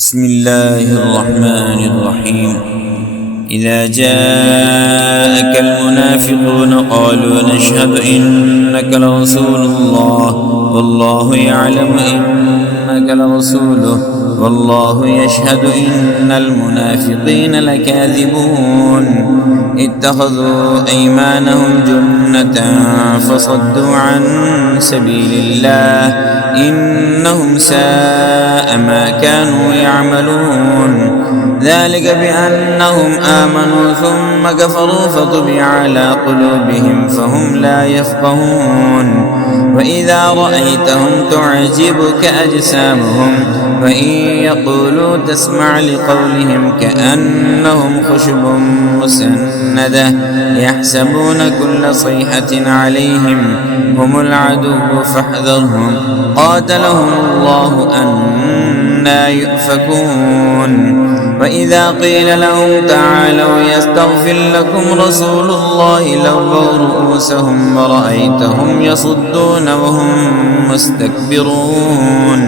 بسم الله الرحمن الرحيم. إذا جاءك المنافقون قالوا نشهد إنك لرسول الله والله يعلم إنك لرسوله والله يشهد إن المنافقين لكاذبون. اتخذوا أيمانهم جنة فصدوا عن سبيل الله إنهم ساء ما كانوا يعملون. ذلك بأنهم آمنوا ثم كفروا فطبع على قلوبهم فهم لا يفقهون. وإذا رأيتهم تعجبك أجسامهم وإن يقولوا تسمع لقولهم كأنهم خشب مسندة يحسبون كل صيحة عليهم هم العدو فاحذرهم قاتلهم الله أنى يؤفكون. وإذا قيل لهم تعالوا يستغفر لكم رسول الله لووا رؤوسهم ورأيتهم يصدون وهم مستكبرون.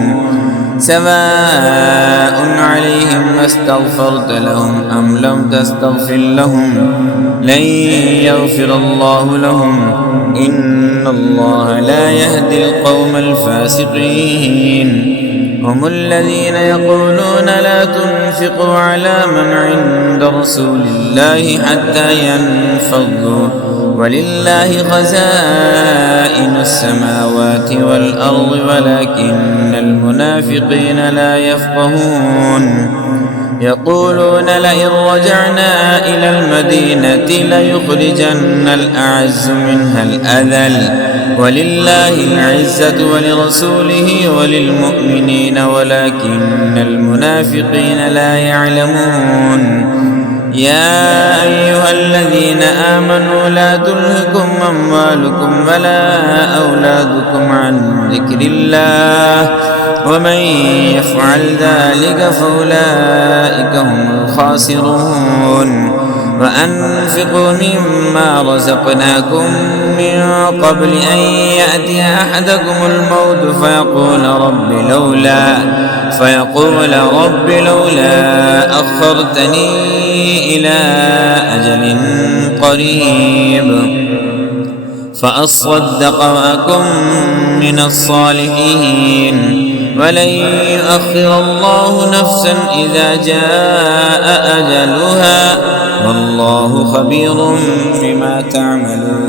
سواء عليهم استغفرت لهم أم لم تستغفر لهم لن يغفر الله لهم إن الله لا يهدي القوم الفاسقين. هم الذين يقولون لا تنفقوا على من عند رسول الله حتى ينفضوا ولله خزائن السماوات والأرض ولكن المنافقين لا يفقهون. يقولون لئن رجعنا إلى المدينة ليخرجن الأعز منها الأذل ولله العزة ولرسوله وللمؤمنين ولكن المنافقين لا يعلمون. يا أيها الذين آمنوا لا تلهكم أموالكم ولا أولادكم عن ذكر الله ومن يفعل ذلك فأولئك هم الخاسرون. وأنفقوا مما رزقناكم من قبل أن يأتي أحدكم الموت فيقول رب لولا أخرتني إلى أجل قريب فأصدق وأكن من الصالحين ولن يؤخر الله نفسا إذا جاء أجلها والله خبير بما تعملون.